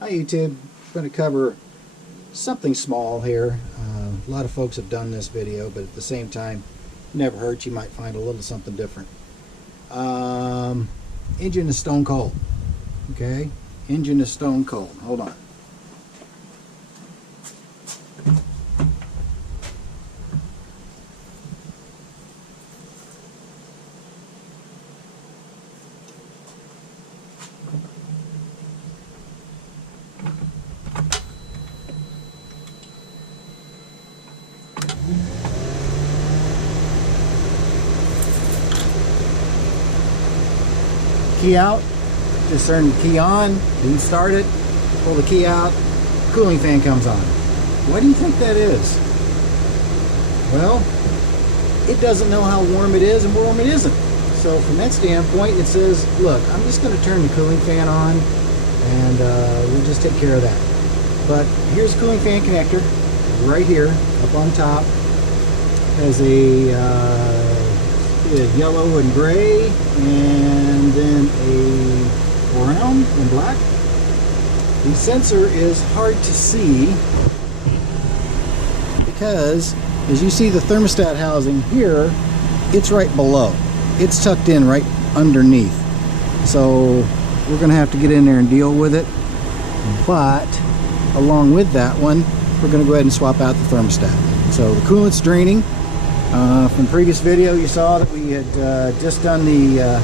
Hi YouTube, I'm going to cover something small here. A lot of folks have done this video, but at the same time, never hurts. You might find a little something different. Engine is stone cold. Okay, engine is stone cold. Hold on. Key out, just turn the key on, then start it, pull the key out, cooling fan comes on. Why do you think that is? Well, it doesn't know how warm it is and warm it isn't. So from that standpoint, it says, look, I'm just going to turn the cooling fan on and we'll just take care of that. But here's the cooling fan connector right here up on top. Has a yellow and gray, and then a brown and black. The sensor is hard to see because, as you see the thermostat housing here, it's right below. It's tucked in right underneath. So we're going to have to get in there and deal with it. But along with that one, we're going to go ahead and swap out the thermostat. So the coolant's draining. From the previous video you saw that we had just done the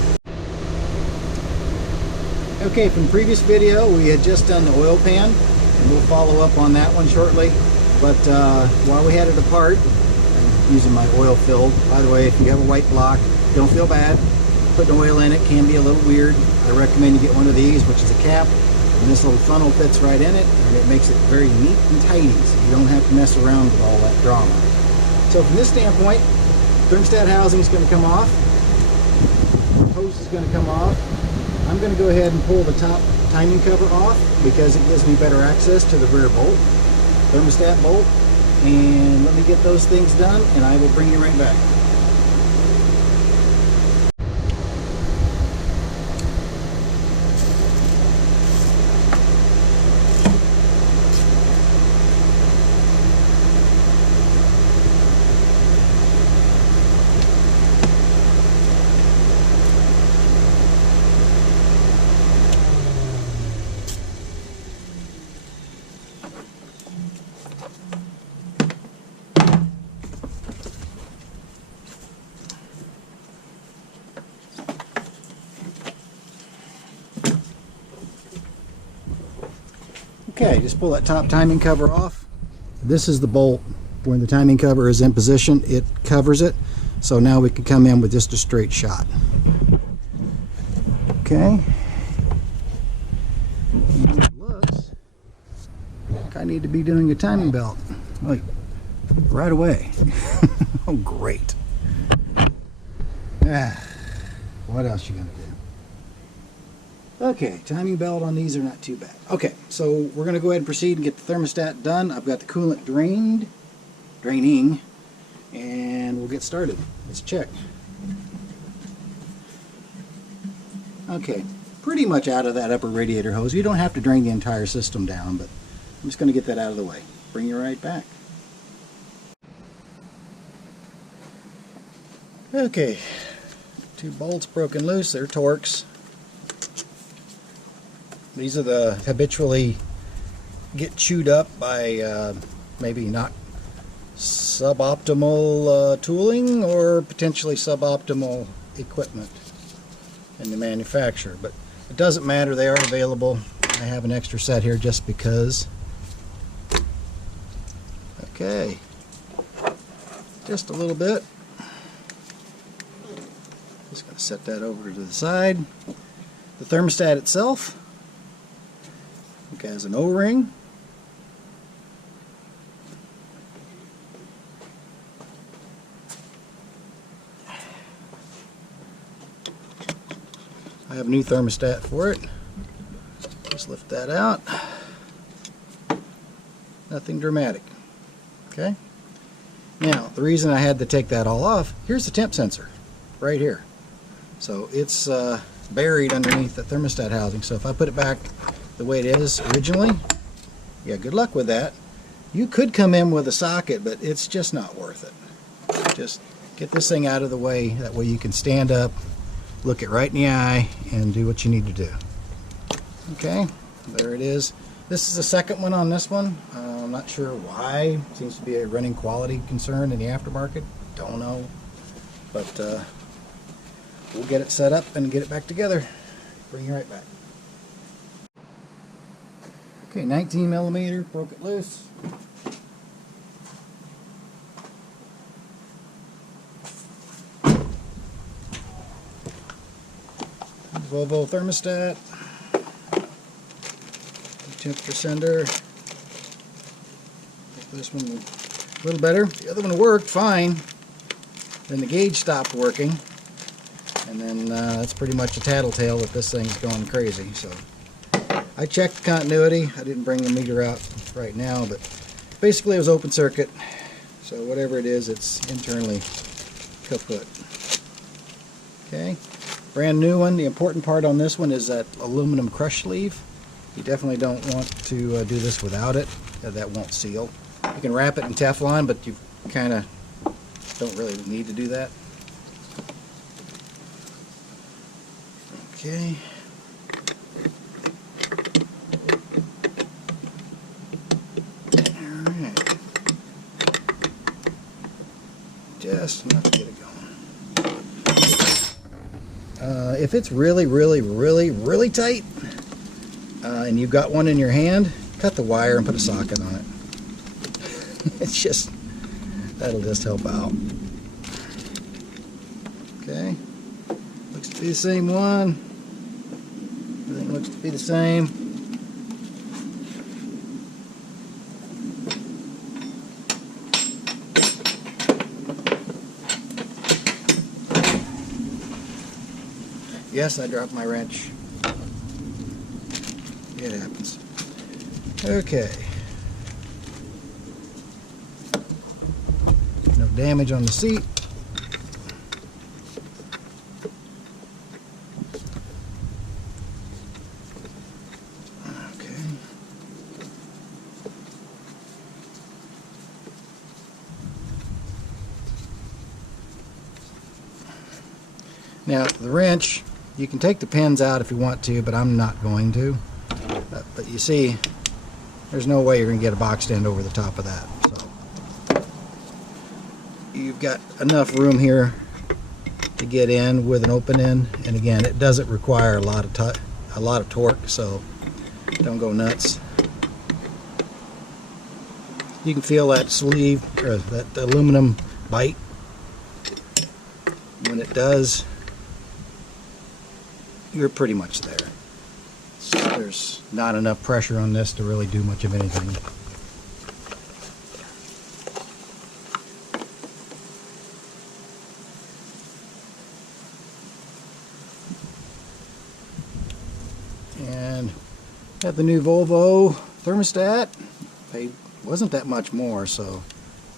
from the previous video we had just done the oil pan, and we'll follow up on that one shortly. But while we had it apart, I'm using my oil filled. By the way, if you have a white block, don't feel bad. Putting oil in it can be a little weird. I recommend you get one of these, which is a cap, and this little funnel fits right in it, and it makes it very neat and tidy, so you don't have to mess around with all that drama. So from this standpoint, thermostat housing is going to come off, the hose is going to come off. I'm going to go ahead and pull the top timing cover off because it gives me better access to the rear bolt, thermostat bolt, and let me get those things done and I will bring you right back. Okay, just pull that top timing cover off. This is the bolt. When the timing cover is in position, it covers it. So now we can come in with just a straight shot. Okay. And it looks like I need to be doing a timing belt. Like, right away. Oh, great. What else you gonna do? Okay, timing belt on these are not too bad. Okay, so we're going to go ahead and proceed and get the thermostat done. I've got the coolant draining, and we'll get started. Let's check. Okay, pretty much out of that upper radiator hose. You don't have to drain the entire system down, but I'm just going to get that out of the way. Bring you right back. Okay, two bolts broken loose. They're Torx. These are the habitually get chewed up by maybe not suboptimal tooling or potentially suboptimal equipment in the manufacturer. But it doesn't matter, they are available. I have an extra set here just because. Okay, just a little bit. Just going to set that over to the side. The thermostat itself has an O-ring. I have a new thermostat for it. Just lift that out. Nothing dramatic. Okay. Now, the reason I had to take that all off, here's the temp sensor right here. So it's buried underneath the thermostat housing. So if I put it back the way it is originally, yeah, good luck with that. You could come in with a socket, but it's just not worth it. Just get this thing out of the way. That way you can stand up, look it right in the eye, and do what you need to do. Okay, there it is. This is the second one on this one. I'm not sure why. Seems to be a running quality concern in the aftermarket. Don't know. But we'll get it set up and get it back together. Bring you right back. Okay, 19 millimeter, broke it loose. Volvo thermostat. Temperature sender. This one a little better. The other one worked fine. Then the gauge stopped working, and then that's pretty much a tattletale that this thing's going crazy. So I checked the continuity. I didn't bring the meter out right now, but basically it was open circuit. So whatever it is, it's internally kaput. Okay, brand new one. The important part on this one is that aluminum crush sleeve. You definitely don't want to do this without it. That won't seal. You can wrap it in Teflon, but you kind of don't really need to do that. Okay. Alright. Just enough to get it going. If it's really tight, and you've got one in your hand, cut the wire and put a socket on it. It's just, that'll just help out. Okay, looks to be the same one. Everything looks to be the same. Yes, I dropped my wrench. It happens. Okay. No damage on the seat. Okay. Now the wrench, you can take the pins out if you want to, but I'm not going to. But you see, there's no way you're going to get a box stand over the top of that. So you've got enough room here to get in with an open end, and again, it doesn't require a lot of torque, so don't go nuts. You can feel that sleeve or that aluminum bite. When it does, you're pretty much there. So there's not enough pressure on this to really do much of anything. And got the new Volvo thermostat. Paid wasn't that much more, so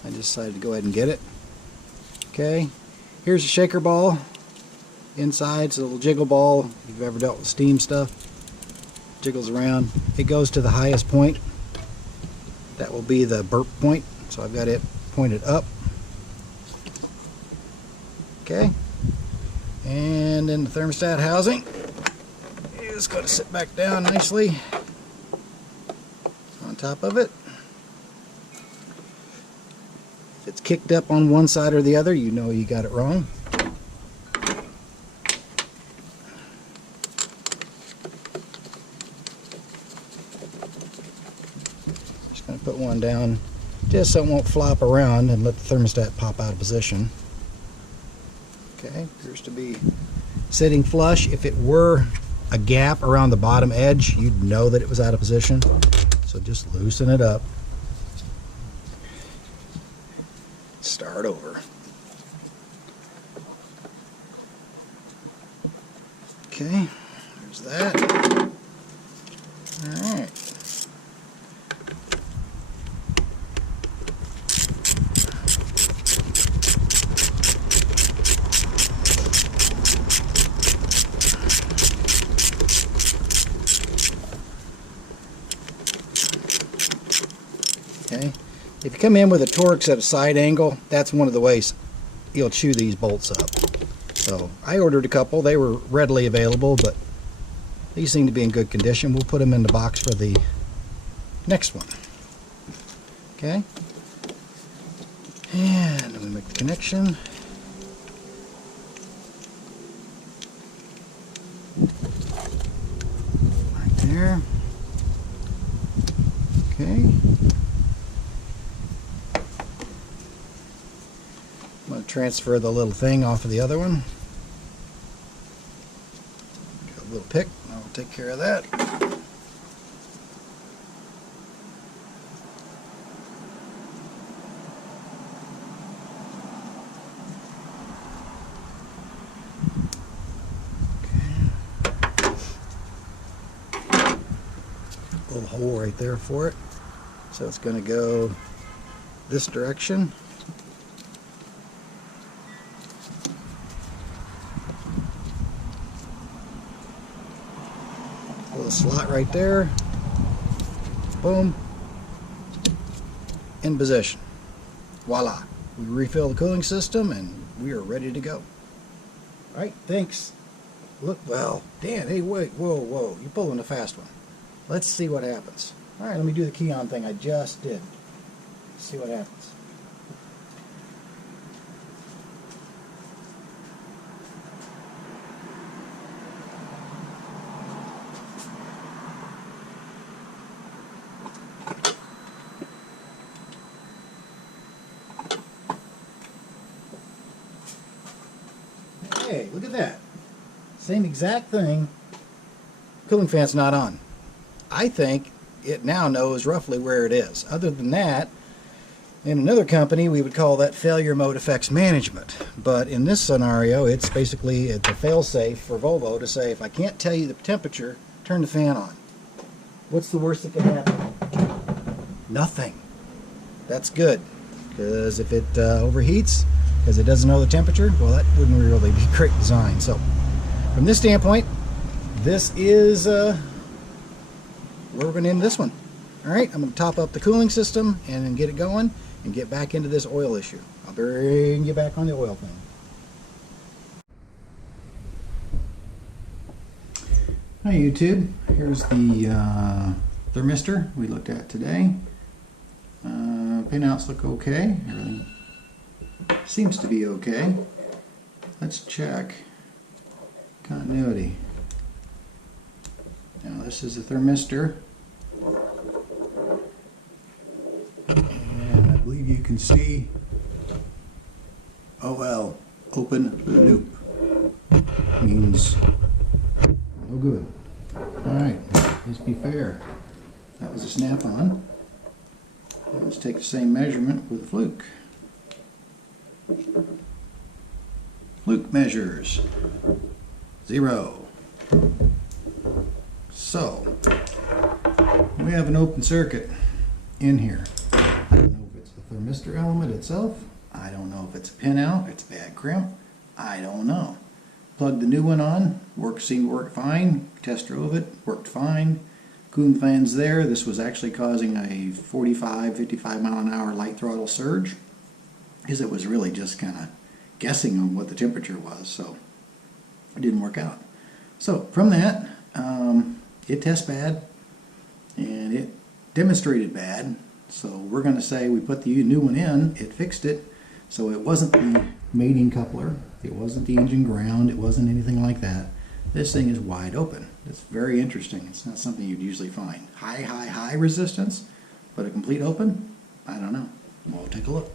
I decided to go ahead and get it. Okay, here's a shaker ball. Inside, it's a little jiggle ball. If you've ever dealt with steam stuff, jiggles around. It goes to the highest point. That will be the burp point. So I've got it pointed up. Okay. And then the thermostat housing is going to sit back down nicely on top of it. If it's kicked up on one side or the other, you know you got it wrong. Put one down just so it won't flop around and let the thermostat pop out of position. Okay, appears to be sitting flush. If it were a gap around the bottom edge, you'd know that it was out of position. So just loosen it up. Start over. Okay, there's that. All right. If you come in with a Torx at a side angle, that's one of the ways you'll chew these bolts up. So I ordered a couple. They were readily available, but these seem to be in good condition. We'll put them in the box for the next one. Okay. And then we make the connection. Right there. Okay. I'm going to transfer the little thing off of the other one. Got a little pick. I'll take care of that. Little hole right there for it. So it's going to go this direction. A little slot right there. Boom. In position. Voila. We refill the cooling system and we are ready to go. Alright, thanks. Look, well, Dan, hey, wait, whoa, you're pulling a fast one. Let's see what happens. Alright, let me do the key on thing I just did. Let's see what happens. Hey, look at that. Same exact thing. Cooling fan's not on. I think it now knows roughly where it is. Other than that, in another company we would call that failure mode effects management. But in this scenario, it's basically a failsafe for Volvo to say, if I can't tell you the temperature, turn the fan on. What's the worst that can happen? Nothing. That's good, because if it overheats because it doesn't know the temperature, well, that wouldn't really be great design. So from this standpoint, this is where we're going to end this one. Alright, I'm going to top up the cooling system and then get it going and get back into this oil issue. I'll bring you back on the oil thing. Hi YouTube, here's the thermistor we looked at today. Pinouts look okay. Everything seems to be okay. Let's check continuity. Now this is a thermistor, and I believe you can see OL, open loop, means no good. Alright, let's be fair. That was a snap-on. Let's take the same measurement with a fluke. Fluke measures 0. So, we have an open circuit in here. I don't know if it's the thermistor element itself. I don't know if it's a pinout, it's bad crimp. I don't know. Plugged the new one on, seemed to work fine. Test drove it, worked fine. Cooling fan's there. This was actually causing a 45, 55 mile an hour light throttle surge, because it was really just kind of guessing on what the temperature was, so it didn't work out. So from that, it tests bad and it demonstrated bad, so we're going to say we put the new one in, it fixed it. So it wasn't the mating coupler, it wasn't the engine ground, it wasn't anything like that. This thing is wide open. It's very interesting. It's not something you'd usually find. High resistance, but a complete open? I don't know. We'll take a look.